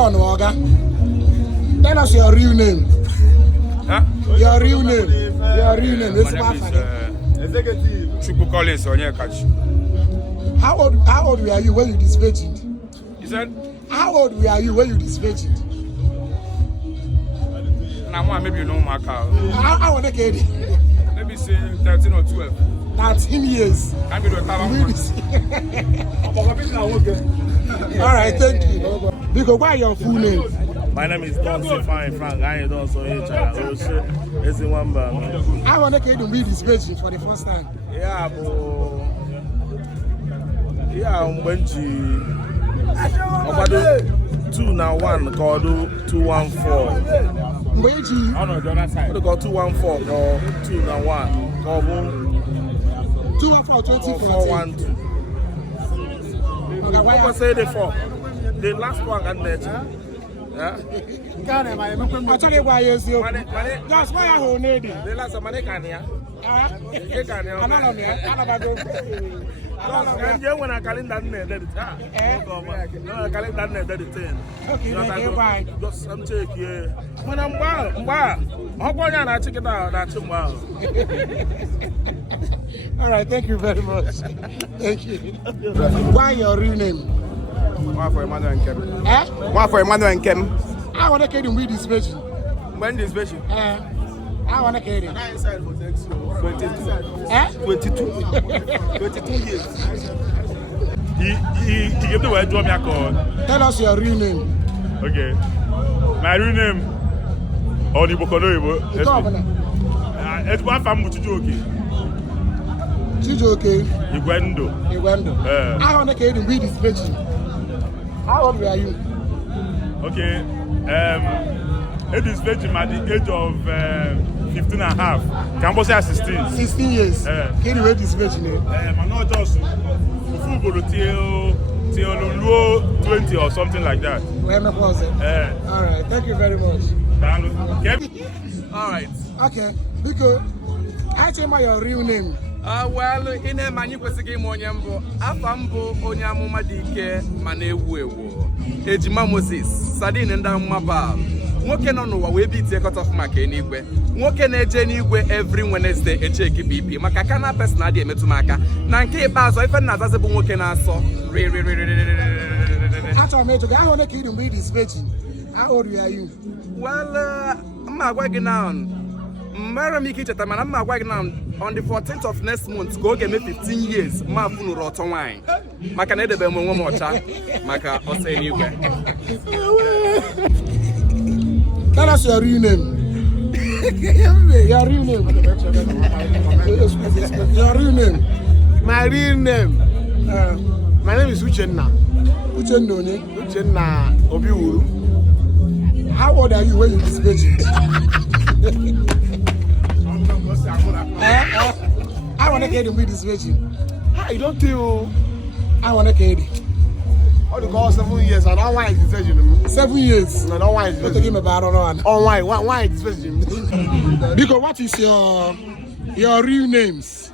Oh no, Oga. Tell us your real name. Huh? Your real name. Your real name. My name is Executive Chuku Collins Onye Obodo. How old were you when you disvirgined? You said? How old were you when you disvirgined? Now maybe you know my car. I want to get it. Maybe say 13 or 12. 13 years. I'm going to cover. All right, thank you. Because why your full name? My name is Don Stefan Frank. I am also in China. It's in one band. I want to get to read this virgin for the first time. Yeah, but I'm going to 2 now 1 called 214. Mbeji. Oh no, the other side. What call 214 or 2 now 1 called 214 2014. Okay, why say the 4? The last one got there. Yeah. I tell you why you see. That's why I hold it. The last money can here. When I calendar that Okay, bye. Just some check here. When I'm wow. How about I check it out? That's wow. All right, thank you very much. Thank you. Why your real name? One for Emmanuel and Kem. One for Emmanuel and Kem. I want to get him with this version. When this version? I want to get him. 22 years. He gave the word to me. Tell us your real name. Okay. My real name Onye Obodo. It's one family to joke. Chijoke. Igwendo. I want to get him with this version. How old were you? Okay. It is virgin at the age of 15 and a half. Can I say 16? 16 years. Can you read this virgin? I'm not just football till 20 or something like that. When was it? All right. Thank you very much. All right. Okay. Because I tell me your real name. Well, in a man, you could say Monyambo, Afambo, Onyamuma Dike, Manewu, Ejima Moses, Sadin and Damaba. Working on what we be take out of Maka anywhere. Working a anywhere every Wednesday, a check BP. Makakana personality metumaka. Nanke Bazo, if another Zabu working I saw. After I made to go, I want to kill him with this virgin. How old are you? Well, I'm working on. Mara Miki Chataman, I'm working on the 14th of next month. Go get me 15 years. Ma funu rotten wine. Maka nede be mo mo cha. Maka ose anywhere. Tell us your real name. Your real name. Your real name. My real name. My name is Uchenna. Uchenna Obiwuru. How old are you when you disvirgined? I want to get him with this virgin. I don't tell. I want to get him. All the call 7 years. I don't want this virgin. 7 years. No, don't want this virgin. About on. Oh, why this virgin? Because what is your real names?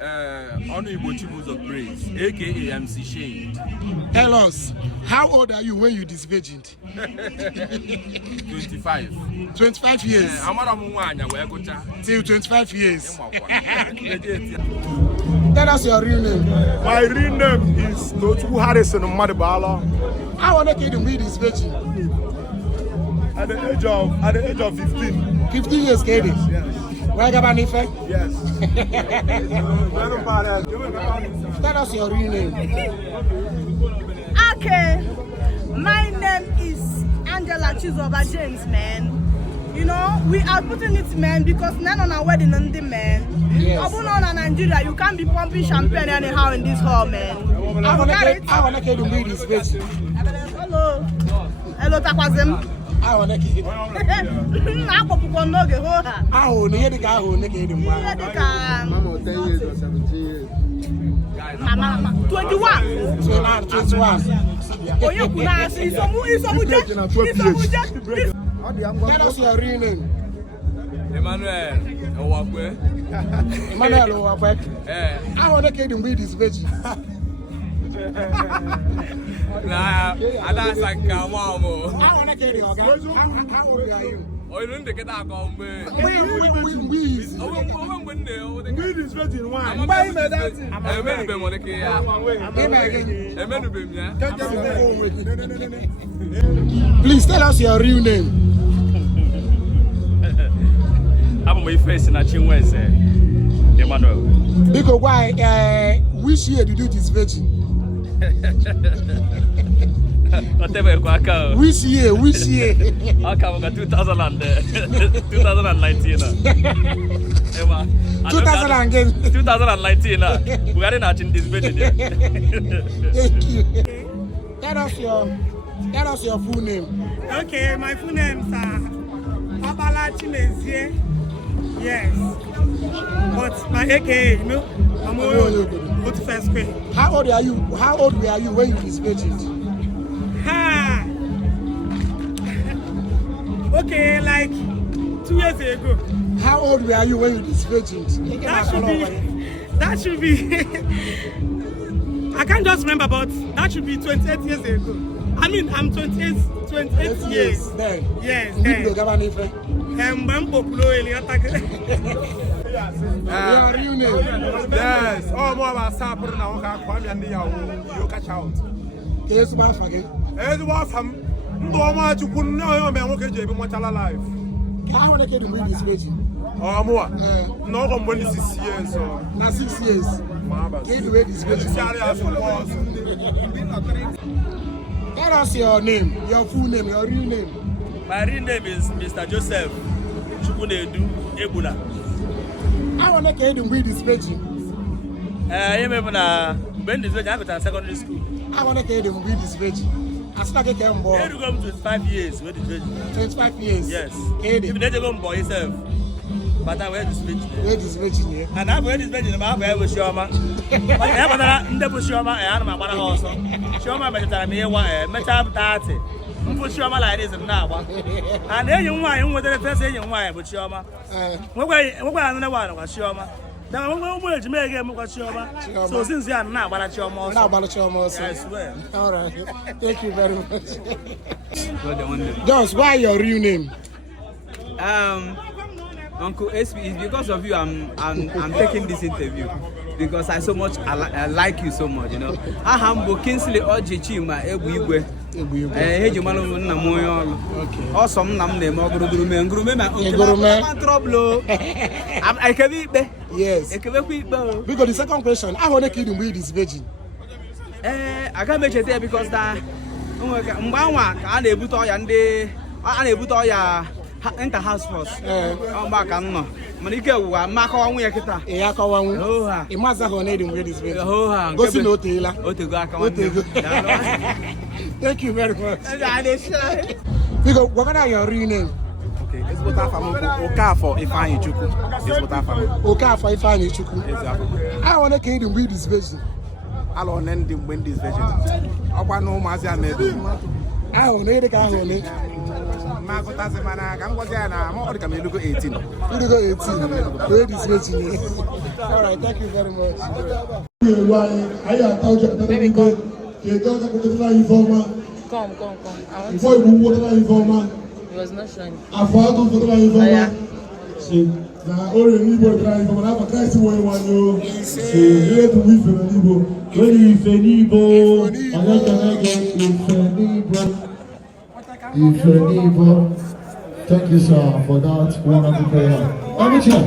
Onye Obodo of Praise, aka MC Shade. Tell us, how old are you when you disvirgined? 25. 25 years. Till 25 years. Tell us your real name. My real name is Nochukwu Harrison Madibala. I want to get him with this virgin. At the age of 15. 15 years, Katie. Yes. Where got my name? Yes. Tell us your real name. Okay. My name is Angela Chizoba James, man. You know, we are putting it, man, because none on our wedding on the man. Yes. Even on Nigeria, you can't be pumping champagne anyhow in this hall, man. I want to get him with this virgin. Hello. Hello, Takwazem. I want to get him. I'm going to go. I want to get him. Mama, 10 years or 17 years. 21. So now 21. Oh, you could see some Tell us your real name. Emmanuel Owakwe. Emmanuel Owakwe. I want to get him with this virgin. Nah, I don't like come on. I want to get you. How old are you? Oh, you don't get that come, man. We. Weed is virgin wine. I'm buying that. I'm going to be money here. Please tell us your real name. I'm my face in a Chinwese. Emmanuel. Because why? Which year did you do this virgin? Whatever, Quaka. Which year? I come 2019. Emma. 2019. We are not in this video. Thank you. Tell us your full name. Okay, my full name is Babala Chimezie. Yes. But my AKA, you know, I'm old first grade. How old were you when you disputed? Okay, like 2 years ago. How old were you when you disputed? That should be I can't just remember, but that should be 28 years ago. I mean, I'm 28 years. Then. Yes, Your then. real name. Yes. Oh, more about Sapper now. Come and you catch out. Yes, again. As was some. Don't want to put no man. Okay, JB, much alive. How want to get the weed disputed? Oh, more. No, I'm 6 years. Now 6 years. Get the weed disputed. Tell us your name, your full name, your real name. My real name is Mr. Joseph Chukunedu Ebuna. I want to get the weed disputed. I remember when this was happened at secondary school. I want to get the weed disputed. I started getting bored. You go 25 years with the 25 years. Yes. If you don't go by yourself. But I wear this bitch. Where this virgin here? And I wear this bitch in my hair with Shoma. But I have another Shoma and my mother also. Shoma better me one, metal 30. Put Shoma like this and now. And then you wine with the first thing you wine with Shoma. What way another one was Shoma? Then one word to make him with Shoma. So since you are now, but at your most. Now, Balachoma. I swear. All right. Thank you very much. Jones, why your real name? Uncle SP, it's because of you I'm taking this interview because I so much I like you so much, you know. Ahambo Kingsley Ojichima Egwe. Hejumalo na moyo. Awesome nam name Ngurume trouble. I can be. Yes. Because the second question, I want to kill him with this virgin. I can't make it there because that Mbawa can able to ya enter house first. Back and no. Manika wa maka wa nwe kita. E aka wa nwe. Oh ha. E maza ho na this way. Oh ha. Go see no tela. Otego aka wa. Thank you very much. Because what are your real name? Okay, it's what I found. Okafo Ifeanyi Chukwu. It's what I found. Okafo Ifeanyi Chukwu. Exactly. I want to kill him with this version. I don't end him with this version. I want no Mazia maybe. I want to get a home. Marco Tazemana, I'm going to go 18. You go 18. Where is waiting? All right, thank you very much. Come. Before you move to informer, It was not showing. I found to the informer. Now, all the people trying to have a crisis way one you. Here to we for the people. When you fenibo, I like Ifenibo. Thank you, sir, for that wonderful prayer. Let me check.